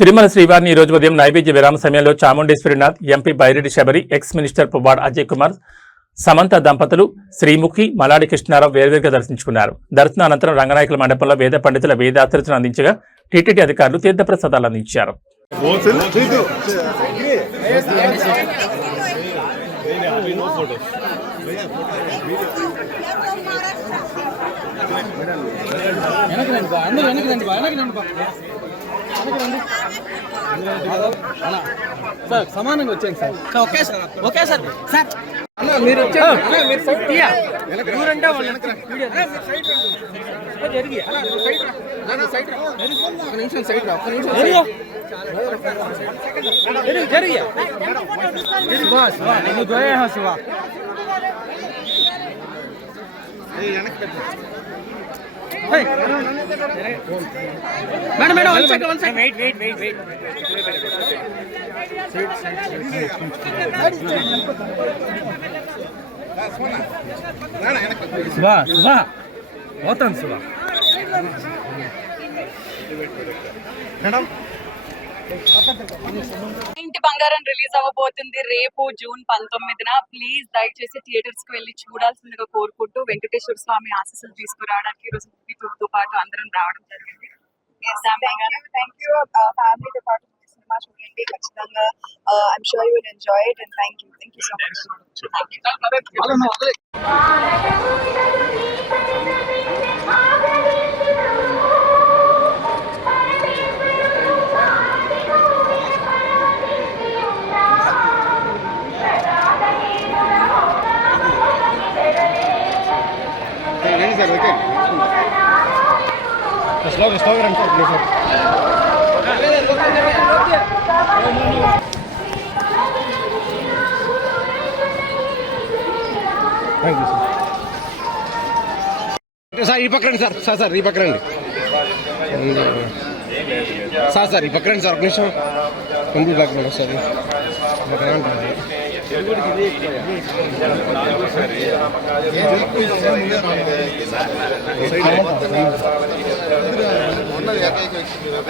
తిరుమల శ్రీవారిని ఈ రోజు ఉదయం నైవేద్య విరామ సమయంలో Chamundeswarinath, MP Byreddy Shabari, ex minister Puvvada Ajay Kumar, Samantha దంపతులు, శ్రీముఖి, మలాడి కృష్ణారావు వేర్వేరుగా దర్శించుకున్నారు. దర్శన అనంతరం రంగనాయకుల మండపంలో వేద పండితుల వేదాశీర్వచనం అందించగా టీటీడీ అధికారులు తీర్థప్రసాదాలు అందించారు. సార్ సమానంగా వచ్చాను sir. Okay sir, okay sir. Sir అన్న మీరు వచ్చారు, మీరు సైడ్ తీయా దూరంటే వాళ్ళు జరిగి సైడ్ ఒక నిమిషం సైడ్ రా, ఒక నిమిషం జరిగి శివా శివా నేను దోయే హా Shiva madam madam one second wait Shiva Shiva పోతాను శివా మేడం. ఇంటి బంగారం రిలీజ్ అవ్వబోతుంది రేపు జూన్ 19న. ప్లీజ్ దయచేసి థియేటర్స్ కి వెళ్ళి చూడాల్సిందిగా కోరుకుంటూ వెంకటేశ్వర స్వామి ఆశీస్సులు తీసుకురావడానికి ఈరోజు మూవీతో పాటు అందరం రావడం జరిగింది. ఫ్యామిలీతో పాటు సినిమా చూడండి ఖచ్చితంగా. I'm sure you will enjoy it and thank you so much. Sir okay slow రండి sir please sir. Thank you sir. ఈ పక్క రండి సార్. సార్ ఈ పక్క రండి సార్. ఈ పక్క రండి సార్, ఒక నిమిషం కంప్లీట్ బ్యాక్ మేడం సార్.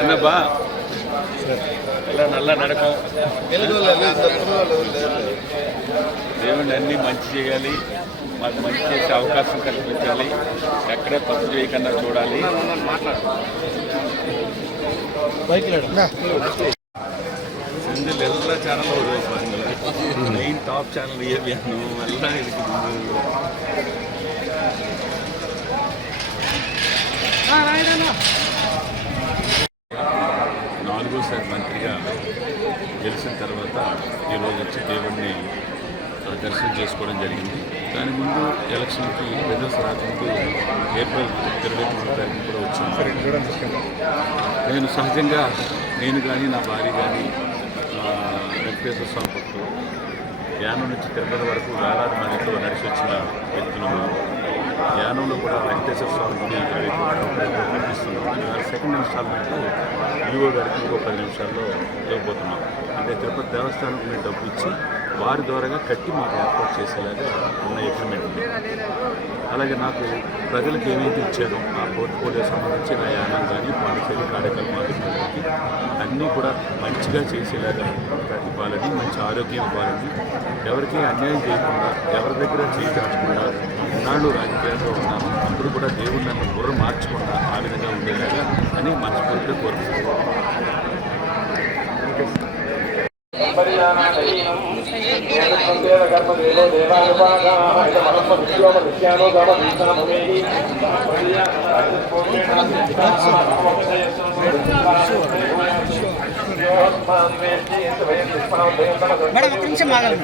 என்னப்பா நல்லா நடக்கும். దేవుడిని అన్నీ మంచి చేయాలి, మాకు మంచి చేసే అవకాశం కల్పించాలి, ఎక్కడ తప్పు చేయకుండా చూడాలి. செந்தில் எல்லா சேனலும் உருவாப்பாங்க. மெயின் டாப் சேனல் ஏவியானோ எல்லாம் இருக்குது. నాలుగోసారి మంత్రిగా గెలిచిన తర్వాత ఈరోజు వచ్చి దేవుడిని దర్శనం చేసుకోవడం జరిగింది. దాని ముందు ఎలక్షన్కి రిజల్ట్స్ రాకముందు ఏప్రిల్ 23 తారీఖు కూడా వచ్చాను. నేను సహజంగా నేను కానీ నా భార్య కానీ వెంకటేశ్వర స్వామి భక్తులు, యానం నుంచి తిరుపతి వరకు వేలాది మందితో నడిచి వచ్చిన వ్యక్తులను. యానంలో కూడా వెంకటేశ్వర స్వామిని 20 రూపాయలు కనిపిస్తున్నాం. సెకండ్ ఇన్స్టాల్మెంట్లో ఈవో గారికి ఇంకో 10 నిమిషాల్లో ఇవ్వబోతున్నాం. అంటే తిరుపతి దేవస్థానం మేము డబ్బు ఇచ్చి వారి ద్వారాగా కట్టి మాకు ఏర్పాటు చేసేలాగా ఉన్న అగ్రిమెంట్ ఉంది. అలాగే నాకు ప్రజలకు ఏమైతే ఇచ్చారో ఆ పోర్ట్ఫోలియో సంబంధించి నా యానం కానీ పాండిచేరి కార్యక్రమాలకి అన్నీ కూడా మంచిగా చేసేలాగా ఇవ్వాలని, మంచి ఆరోగ్యం ఇవ్వాలని, ఎవరికి అన్యాయం చేయకుండా, ఎవరి దగ్గర చేయించకుండా, ఇన్నాళ్ళు రాజకీయాల్లో ఉన్నాను అప్పుడు కూడా దేవుడు నన్ను బుర్ర మార్చకుండా ఆ విధంగా ఉండేలాగా అని మనస్ఫూర్తిగా కోరుకుంటున్నాను. మేడం ఒక నిమిషం ఆగండి.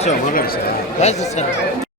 Sure, we're going to say that.